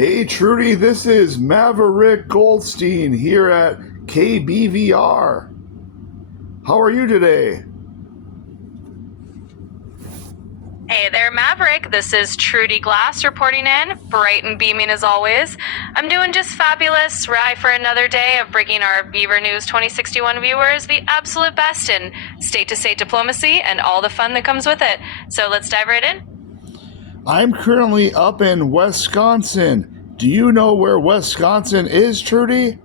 Hey Trudy, this is Maverick Goldstein here at KBVR. How are you today? Hey there, Maverick. This is Trudy Glass reporting in, bright and beaming as always. I'm doing just fabulous, ready for another day of bringing our Beaver News 2061 viewers the absolute best in state-to-state diplomacy and all the fun that comes with it. So let's dive right in. I'm currently up in Wisconsin. Do you know where Wisconsin is, Trudy?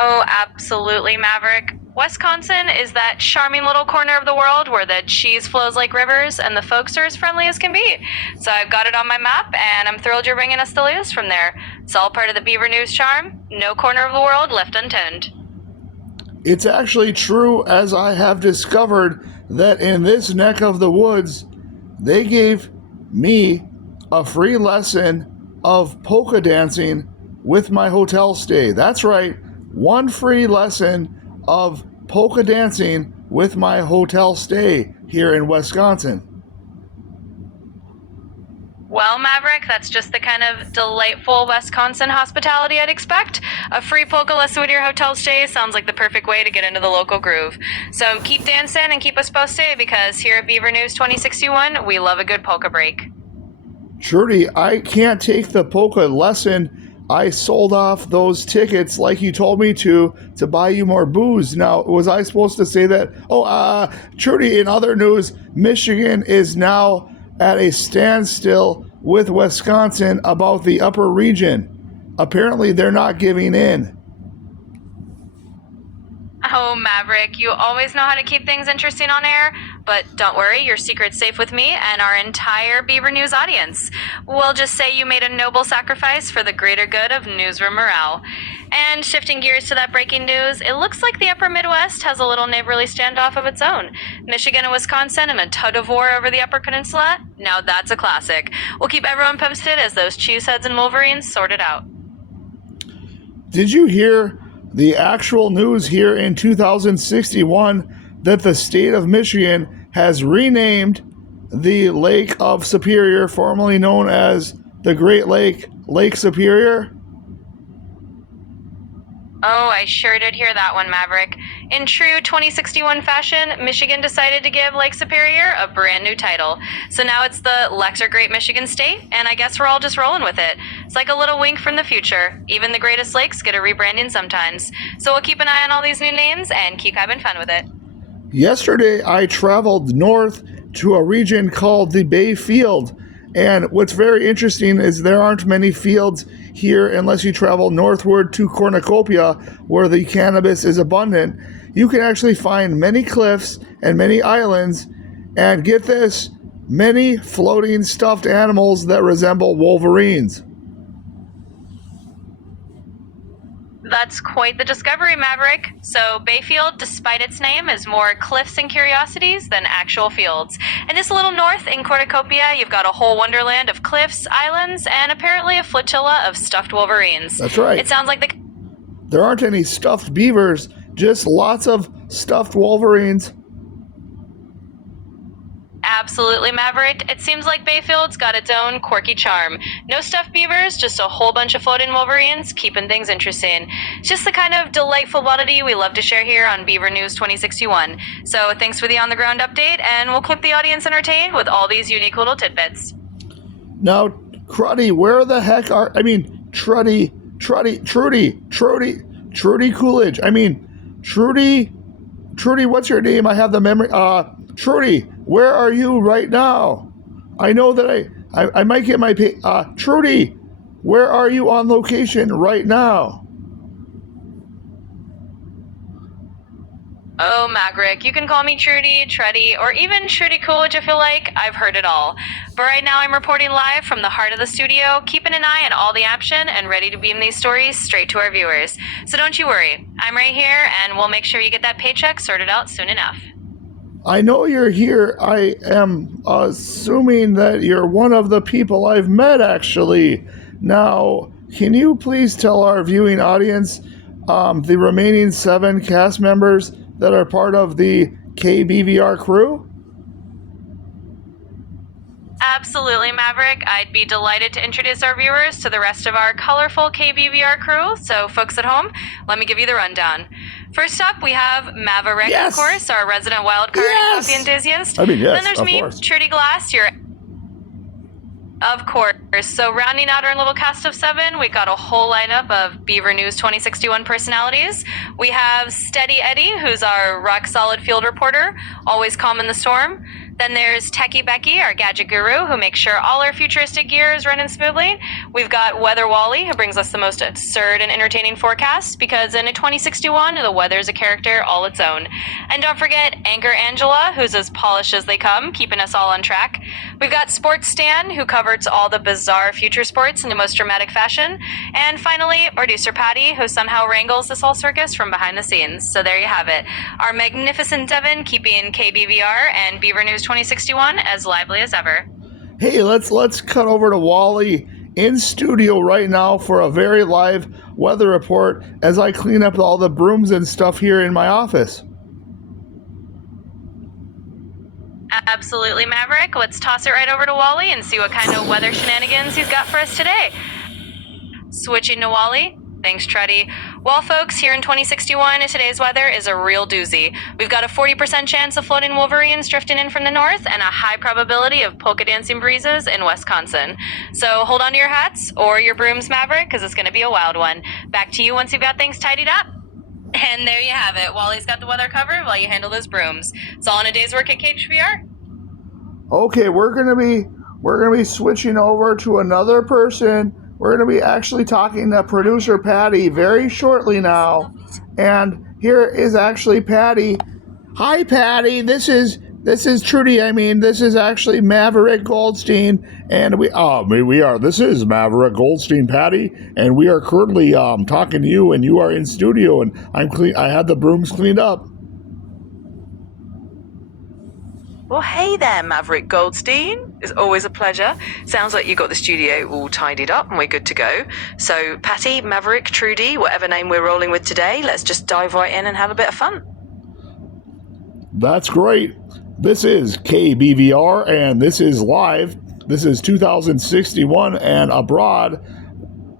Oh, absolutely, Maverick. Wisconsin is that charming little corner of the world where the cheese flows like rivers and the folks are as friendly as can be. So I've got it on my map, and I'm thrilled you're bringing us the latest from there. It's all part of the Beaver News charm. No corner of the world left unturned. It's actually true, as I have discovered, that in this neck of the woods, they gave me a free lesson of polka dancing with my hotel stay. That's right, one free lesson of polka dancing with my hotel stay here in Wisconsin. Well, Maverick, that's just the kind of delightful Wisconsin hospitality I'd expect. A free polka lesson with your hotel stay sounds like the perfect way to get into the local groove. So keep dancing and keep us posted, because here at Beaver News 2061, we love a good polka break. Trudy, I can't take the polka lesson. I sold off those tickets like you told me to buy you more booze. Now, was I supposed to say that? Trudy, in other news, Michigan is now at a standstill with Wisconsin about the upper region. Apparently, they're not giving in. Oh, Maverick, you always know how to keep things interesting on air, but don't worry, your secret's safe with me and our entire Beaver News audience. We'll just say you made a noble sacrifice for the greater good of newsroom morale. And shifting gears to that breaking news, it looks like the upper Midwest has a little neighborly standoff of its own. Michigan and Wisconsin in a tug of war over the Upper Peninsula? Now that's a classic. We'll keep everyone posted as those cheeseheads and Wolverines sort it out. Did you hear the actual news here in 2061 that the state of Michigan has renamed the Lake of Superior, formerly known as the Great Lake, Lake Superior? Oh, I sure did hear that one, Maverick. In true 2061 fashion, Michigan decided to give Lake Superior a brand new title. So now it's the Lesser Great Michigan State, and I guess we're all just rolling with it. It's like a little wink from the future. Even the greatest lakes get a rebranding sometimes. So we'll keep an eye on all these new names and keep having fun with it. Yesterday, I traveled north to a region called the Bay Field. And what's very interesting is there aren't many fields here unless you travel northward to Cornucopia, where the cannabis is abundant. You can actually find many cliffs and many islands, and get this, many floating stuffed animals that resemble wolverines. That's quite the discovery, Maverick. So Bayfield, despite its name, is more cliffs and curiosities than actual fields. And just a little north in Cornucopia, you've got a whole wonderland of cliffs, islands, and apparently a flotilla of stuffed wolverines. That's right. It sounds like There aren't any stuffed beavers, just lots of stuffed wolverines. Absolutely, Maverick. It seems like Bayfield's got its own quirky charm. No stuffed beavers, just a whole bunch of floating wolverines, keeping things interesting. It's just the kind of delightful oddity we love to share here on Beaver News 2061. So thanks for the on-the-ground update, and we'll keep the audience entertained with all these unique little tidbits. Now, Trudy, where the heck are... Trudy Coolidge. Trudy, what's your name? I have the memory... Trudy, where are you right now? I know that I might get my... Trudy, where are you on location right now? Oh, Maverick, you can call me Trudy, Truddy, or even Trudy Coolidge if you like. I've heard it all. But right now I'm reporting live from the heart of the studio, keeping an eye on all the action and ready to beam these stories straight to our viewers. So don't you worry. I'm right here, and we'll make sure you get that paycheck sorted out soon enough. I know you're here. I am assuming that you're one of the people I've met, actually. Now, can you please tell our viewing audience the remaining 7 cast members that are part of the KBVR crew? Absolutely, Maverick. I'd be delighted to introduce our viewers to the rest of our colorful KBVR crew. So, folks at home, let me give you the rundown. First up, we have Maverick, Yes. of course, our resident wildcard and coffee enthusiast. I mean, yes, Then there's of me, course. Trudy Glass, your... Of course. So, rounding out our little cast of 7, we got a whole lineup of Beaver News 2061 personalities. We have Steady Eddie, who's our rock-solid field reporter, always calm in the storm. Then there's Techie Becky, our gadget guru, who makes sure all our futuristic gear is running smoothly. We've got Weather Wally, who brings us the most absurd and entertaining forecasts, because in a 2061, the weather's a character all its own. And don't forget Anchor Angela, who's as polished as they come, keeping us all on track. We've got Sports Stan, who covers all the bizarre future sports in the most dramatic fashion. And finally, producer Patty, who somehow wrangles this whole circus from behind the scenes. So there you have it. Our magnificent Devon keeping KBVR and Beaver News 2061 as lively as ever. Hey, let's cut over to Wally in studio right now for a very live weather report as I clean up all the brooms and stuff here in my office. Absolutely, Maverick. Let's toss it right over to Wally and see what kind of weather shenanigans he's got for us today. Switching to Wally. Thanks, Truddy. Well, folks, here in 2061, today's weather is a real doozy. We've got a 40% chance of floating wolverines drifting in from the north and a high probability of polka dancing breezes in Wisconsin. So hold on to your hats or your brooms, Maverick, because it's going to be a wild one. Back to you once you've got things tidied up. And there you have it. Wally's got the weather covered while you handle those brooms. It's all in a day's work at KBVR. Okay, we're gonna be switching over to another person. We're gonna be actually talking to producer Patty very shortly now. And here is actually Patty. Hi, Patty. This is Trudy. This is actually Maverick Goldstein, and this is Maverick Goldstein, Patty, and we are currently talking to you, and you are in studio, and I had the brooms cleaned up. Well, hey there, Maverick Goldstein. It's always a pleasure. Sounds like you got the studio all tidied up and we're good to go. So, Patty, Maverick, Trudy, whatever name we're rolling with today, let's just dive right in and have a bit of fun. That's great. This is KBVR, and this is live. This is 2061, and abroad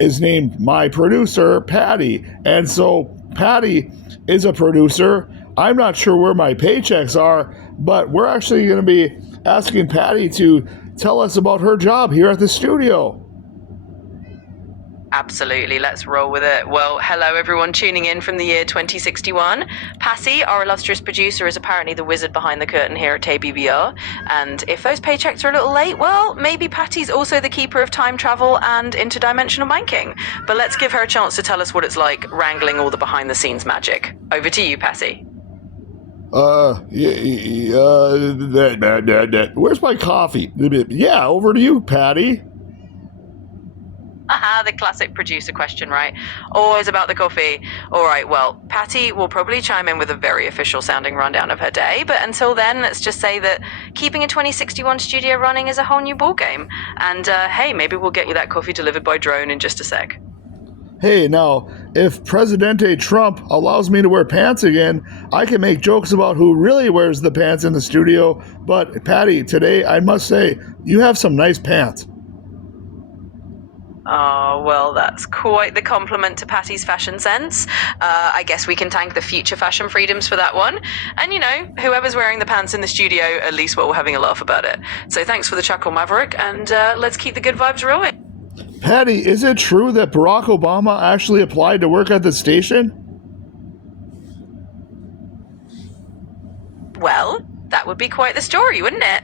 is named my producer, Patty. And so, Patty is a producer. I'm not sure where my paychecks are, but we're actually going to be asking Patty to tell us about her job here at the studio. Absolutely, let's roll with it. Well, hello everyone tuning in from the year 2061. Patty, our illustrious producer, is apparently the wizard behind the curtain here at KBVR. And if those paychecks are a little late, well, maybe Patty's also the keeper of time travel and interdimensional banking. But let's give her a chance to tell us what it's like wrangling all the behind-the-scenes magic. Over to you, Patty. Where's my coffee? Yeah, over to you, Patty. The classic producer question, right? Always about the coffee. All right, well, Patty will probably chime in with a very official sounding rundown of her day, but until then, let's just say that keeping a 2061 studio running is a whole new ballgame. And hey, maybe we'll get you that coffee delivered by drone in just a sec. Hey, now, if Presidente Trump allows me to wear pants again, I can make jokes about who really wears the pants in the studio. But, Patty, today I must say, you have some nice pants. Oh, well, that's quite the compliment to Patty's fashion sense. I guess we can thank the future fashion freedoms for that one. And, whoever's wearing the pants in the studio, at least we're all having a laugh about it. So thanks for the chuckle, Maverick, and let's keep the good vibes rolling. Patty, is it true that Barack Obama actually applied to work at the station? Well, that would be quite the story, wouldn't it?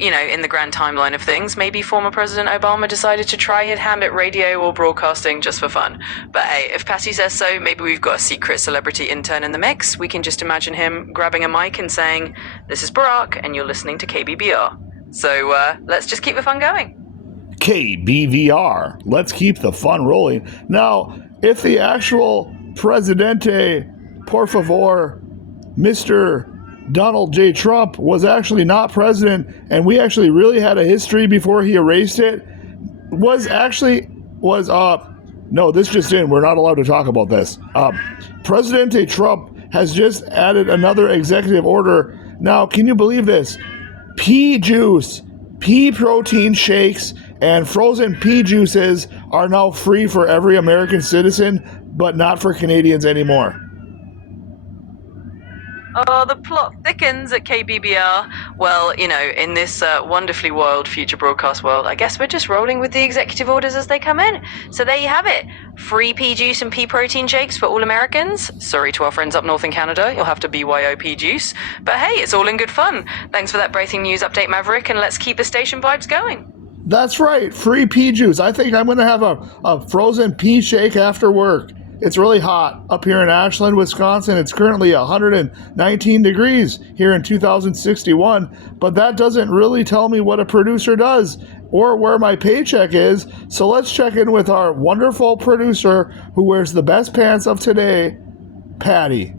In the grand timeline of things, maybe former President Obama decided to try his hand at radio or broadcasting just for fun. But hey, if Patty says so, maybe we've got a secret celebrity intern in the mix. We can just imagine him grabbing a mic and saying, "This is Barack, and you're listening to KBVR." So let's just keep the fun going. KBVR. Let's keep the fun rolling. Now, if the actual Presidente, por favor, Mr. Donald J. Trump was actually not president, and we actually really had a history before he erased it, no, this just in, we're not allowed to talk about this. Presidente Trump has just added another executive order. Now, can you believe this? Pea juice pea protein shakes and frozen pea juices are now free for every American citizen, but not for Canadians anymore. Oh, the plot thickens at KBVR. Well, in this wonderfully wild future broadcast world, I guess we're just rolling with the executive orders as they come in. So there you have it. Free pea juice and pea protein shakes for all Americans. Sorry to our friends up north in Canada, you'll have to BYOP juice. But hey, it's all in good fun. Thanks for that breaking news update, Maverick, and let's keep the station vibes going. That's right, free pea juice. I think I'm going to have a frozen pea shake after work. It's really hot up here in Ashland, Wisconsin. It's currently 119 degrees here in 2061, but that doesn't really tell me what a producer does or where my paycheck is. So let's check in with our wonderful producer who wears the best pants of today, Patty.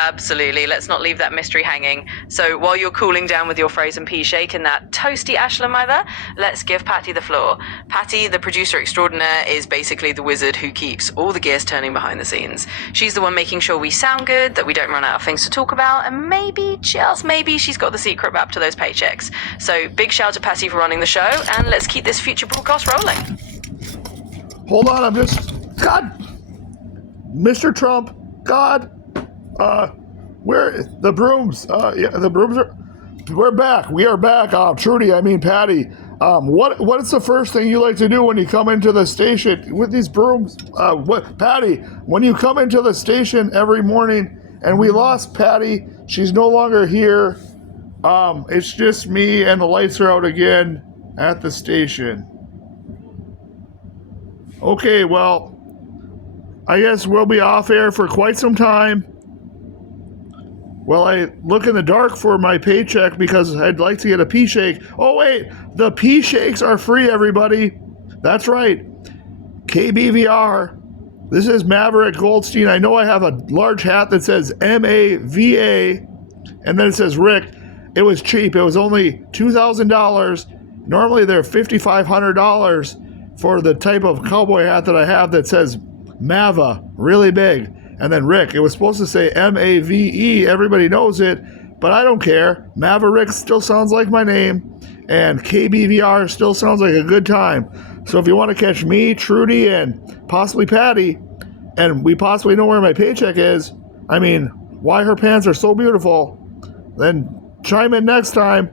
Absolutely. Let's not leave that mystery hanging. So while you're cooling down with your frozen pea shake and that toasty Ashland mother, let's give Patty the floor. Patty, the producer extraordinaire, is basically the wizard who keeps all the gears turning behind the scenes. She's the one making sure we sound good, that we don't run out of things to talk about, and maybe, just maybe, she's got the secret map to those paychecks. So big shout to Patty for running the show, and let's keep this future broadcast rolling. Hold on, God, Mr. Trump, God. Where the brooms? Yeah, the brooms are. We're back. We are back. Trudy, Patty. What's the first thing you like to do when you come into the station with these brooms? Patty? When you come into the station every morning, and we lost Patty. She's no longer here. It's just me, and the lights are out again at the station. Okay, well, I guess we'll be off air for quite some time. Well, I look in the dark for my paycheck because I'd like to get a pea shake. Oh, wait, the pea shakes are free, everybody. That's right. KBVR. This is Maverick Goldstein. I know I have a large hat that says MAVA, and then it says Rick. It was cheap. It was only $2,000. Normally, they're $5,500 for the type of cowboy hat that I have that says MAVA, really big. And then Rick, it was supposed to say MAVE. Everybody knows it, but I don't care. Maverick still sounds like my name, and KBVR still sounds like a good time. So if you want to catch me, Trudy, and possibly Patty, and we possibly know where my paycheck is, why her pants are so beautiful, then chime in next time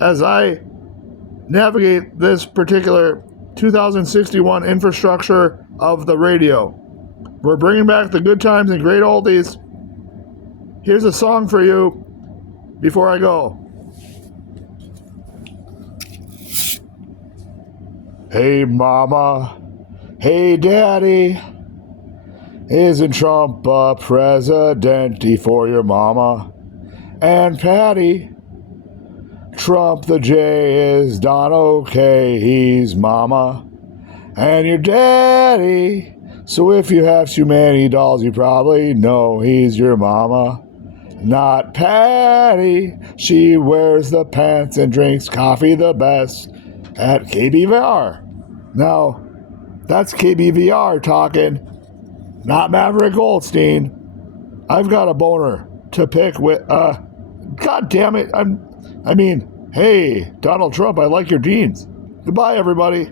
as I navigate this particular 2061 infrastructure of the radio. We're bringing back the good times and great oldies. Here's a song for you before I go. Hey mama, hey daddy, isn't Trump a presidente for your mama? And Patty, Trump the J is Don OK, he's mama. And your daddy, so if you have too many dolls, you probably know he's your mama. Not Patty. She wears the pants and drinks coffee the best at KBVR. Now, that's KBVR talking, not Maverick Goldstein. I've got a boner to pick with, God damn it. Hey, Donald Trump, I like your jeans. Goodbye, everybody.